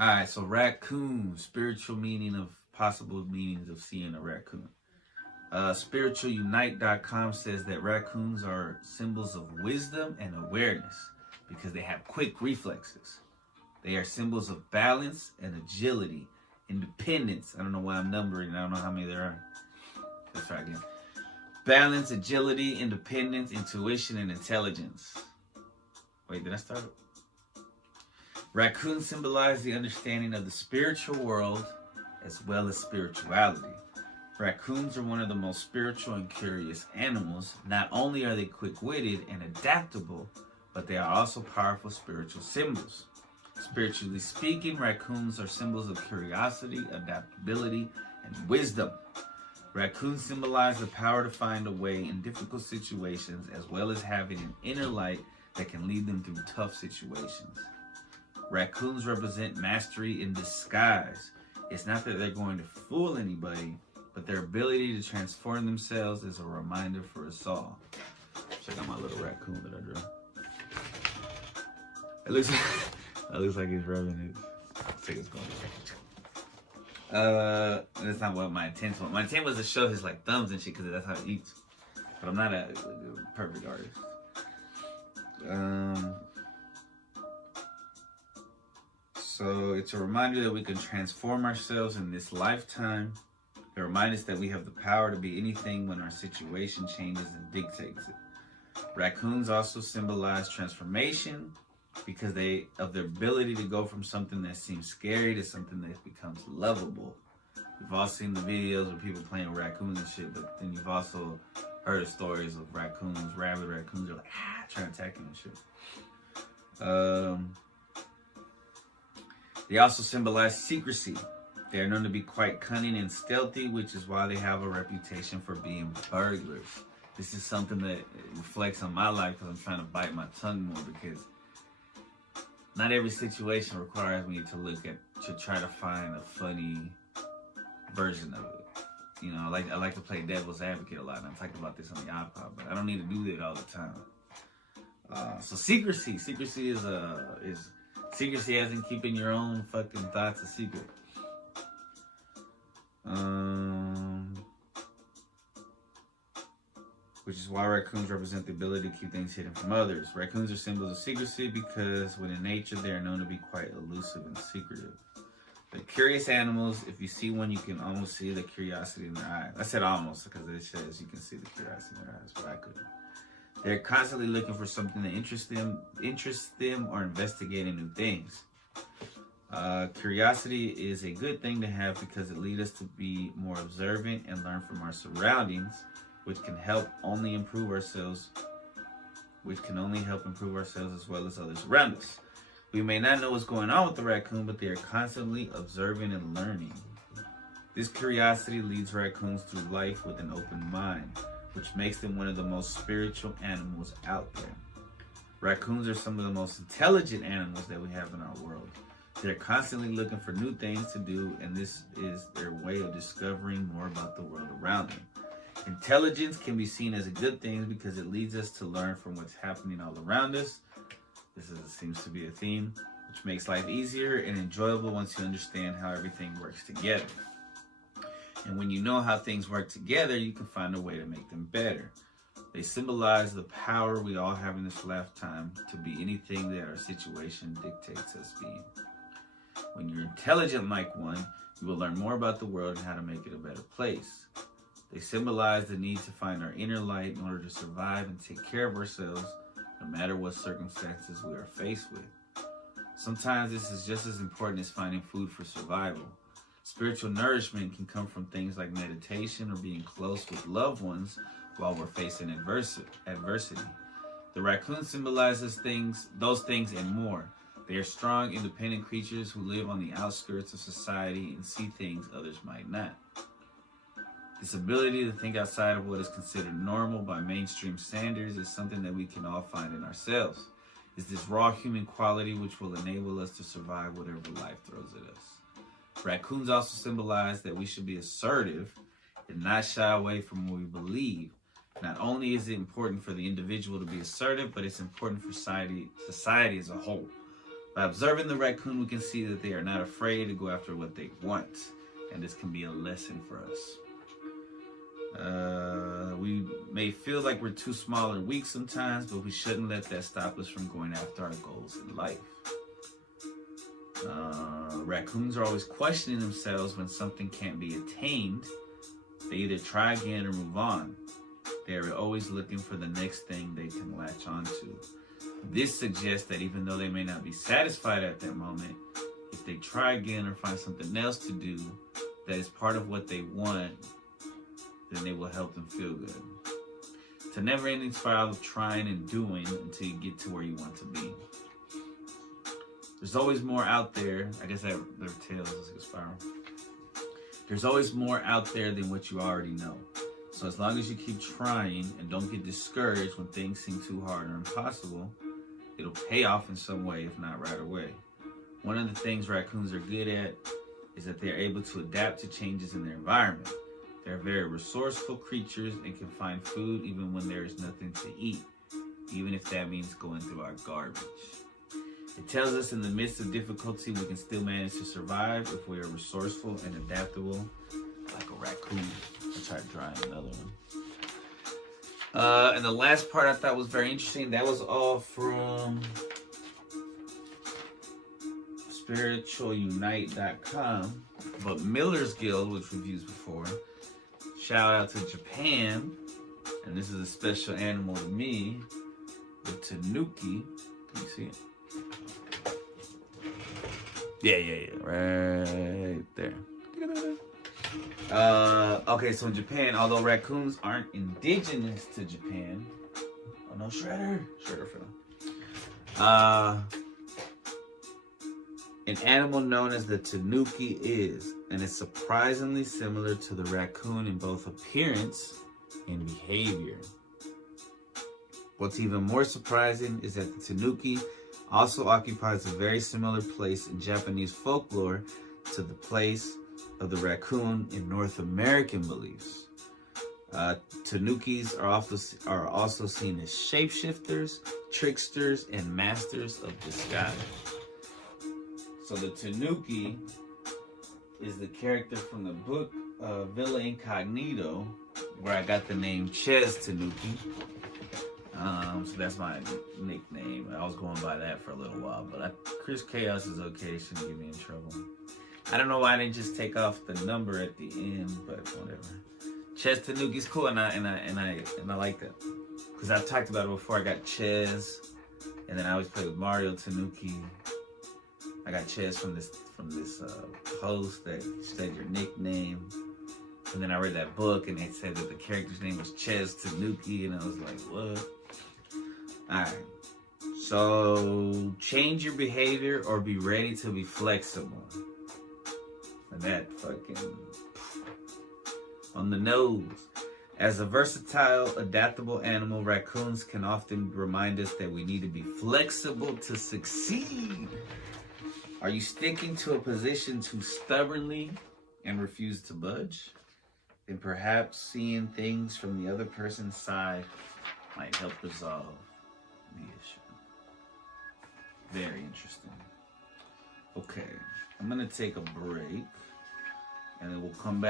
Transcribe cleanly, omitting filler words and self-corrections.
All right, so raccoon, spiritual meaning of possible meanings of seeing a raccoon. Spiritualunite.com says that raccoons are symbols of wisdom and awareness because they have quick reflexes. They are symbols of balance and agility, independence. I don't know why I'm numbering. I don't know how many there are. Let's try again. Balance, agility, independence, intuition, and intelligence. Wait, did I start? Raccoons symbolize the understanding of the spiritual world as well as spirituality. Raccoons are one of the most spiritual and curious animals. Not only are they quick-witted and adaptable, but they are also powerful spiritual symbols. Spiritually speaking, raccoons are symbols of curiosity, adaptability, and wisdom. Raccoons symbolize the power to find a way in difficult situations, as well as having an inner light that can lead them through tough situations. Raccoons represent mastery in disguise. It's not that they're going to fool anybody, but their ability to transform themselves is a reminder for us all. Check out my little raccoon that I drew. It looks like he's rubbing his. I think it's going to. That's not what my intent was. My intent was to show his like thumbs and shit because that's how he eats. But I'm not a perfect artist. So it's a reminder that we can transform ourselves in this lifetime. It reminds us that we have the power to be anything when our situation changes and dictates it. Raccoons also symbolize transformation because of their ability to go from something that seems scary to something that becomes lovable. We've all seen the videos of people playing with raccoons and shit, but then you've also heard of stories of raccoons, rabid raccoons are like, trying to attack you and shit. They also symbolize secrecy. They are known to be quite cunning and stealthy, which is why they have a reputation for being burglars. This is something that reflects on my life because I'm trying to bite my tongue more because not every situation requires me to try to find a funny version of it. You know, I like to play devil's advocate a lot, and I talked about this on the iPod, but I don't need to do that all the time. So secrecy is secrecy as in keeping your own fucking thoughts a secret. Which is why raccoons represent the ability to keep things hidden from others. Raccoons are symbols of secrecy because when in nature they are known to be quite elusive and secretive. They're curious animals. If you see one, you can almost see the curiosity in their eyes. I said almost because it says you can see the curiosity in their eyes, but I couldn't. They're constantly looking for something that interests them or investigating new things. Curiosity is a good thing to have because it leads us to be more observant and learn from our surroundings, which can only help improve ourselves as well as others around us. We may not know what's going on with the raccoon, but they are constantly observing and learning. This curiosity leads raccoons through life with an open mind, which makes them one of the most spiritual animals out there. Raccoons are some of the most intelligent animals that we have in our world. They're constantly looking for new things to do, and this is their way of discovering more about the world around them. Intelligence can be seen as a good thing because it leads us to learn from what's happening all around us. Seems to be a theme, which makes life easier and enjoyable once you understand how everything works together. And when you know how things work together, you can find a way to make them better. They symbolize the power we all have in this lifetime to be anything that our situation dictates us being. When you're intelligent like one, you will learn more about the world and how to make it a better place. They symbolize the need to find our inner light in order to survive and take care of ourselves no matter what circumstances we are faced with. Sometimes this is just as important as finding food for survival. Spiritual nourishment can come from things like meditation or being close with loved ones while we're facing adversity. The raccoon symbolizes those things and more. They are strong, independent creatures who live on the outskirts of society and see things others might not. This ability to think outside of what is considered normal by mainstream standards is something that we can all find in ourselves. It's this raw human quality which will enable us to survive whatever life throws at us. Raccoons also symbolize that we should be assertive and not shy away from what we believe. Not only is it important for the individual to be assertive, but it's important for society as a whole. By observing the raccoon, we can see that they are not afraid to go after what they want. And this can be a lesson for us. We may feel like we're too small or weak sometimes, but we shouldn't let that stop us from going after our goals in life. Raccoons are always questioning themselves when something can't be attained. They either try again or move on. They are always looking for the next thing they can latch onto. This suggests that even though they may not be satisfied at that moment, if they try again or find something else to do that is part of what they want, then they will help them feel good. It's a never-ending spiral of trying and doing until you get to where you want to be. There's always more out there. I guess their tails is like a spiral. There's always more out there than what you already know. So as long as you keep trying and don't get discouraged when things seem too hard or impossible, it'll pay off in some way, if not right away. One of the things raccoons are good at is that they're able to adapt to changes in their environment. They're very resourceful creatures and can find food even when there is nothing to eat, even if that means going through our garbage. It tells us in the midst of difficulty, we can still manage to survive if we are resourceful and adaptable, like a raccoon. I'll try drawing another one. And the last part I thought was very interesting. That was all from spiritualunite.com. But Miller's Guild, which we've used before, shout out to Japan. And this is a special animal to me, the Tanuki. Can you see it? Yeah. Right there. Okay, so in Japan, although raccoons aren't indigenous to Japan, oh no, Shredder fell. An animal known as the Tanuki is, and is surprisingly similar to the raccoon in both appearance and behavior. What's even more surprising is that the Tanuki also occupies a very similar place in Japanese folklore to the place of the raccoon in North American beliefs. Tanukis are also seen as shapeshifters, tricksters, and masters of disguise. So the Tanuki is the character from the book Villa Incognito, where I got the name Ches Tanuki. So that's my nickname. I was going by that for a little while, but Chris Chaos is okay. It shouldn't get me in trouble. I don't know why I didn't just take off the number at the end, but whatever. Ches Tanuki's cool, and I like that because I've talked about it before. I got Ches, and then I always play with Mario Tanuki. I got Ches from this post that said your nickname, and then I read that book and they said that the character's name was Ches Tanuki, and I was like, what? Alright, so change your behavior or be ready to be flexible. And that fucking on the nose. As a versatile, adaptable animal, raccoons can often remind us that we need to be flexible to succeed. Are you sticking to a position too stubbornly and refuse to budge? Then perhaps seeing things from the other person's side might help resolve the issue. Very interesting. Okay, I'm gonna take a break and then we'll come back.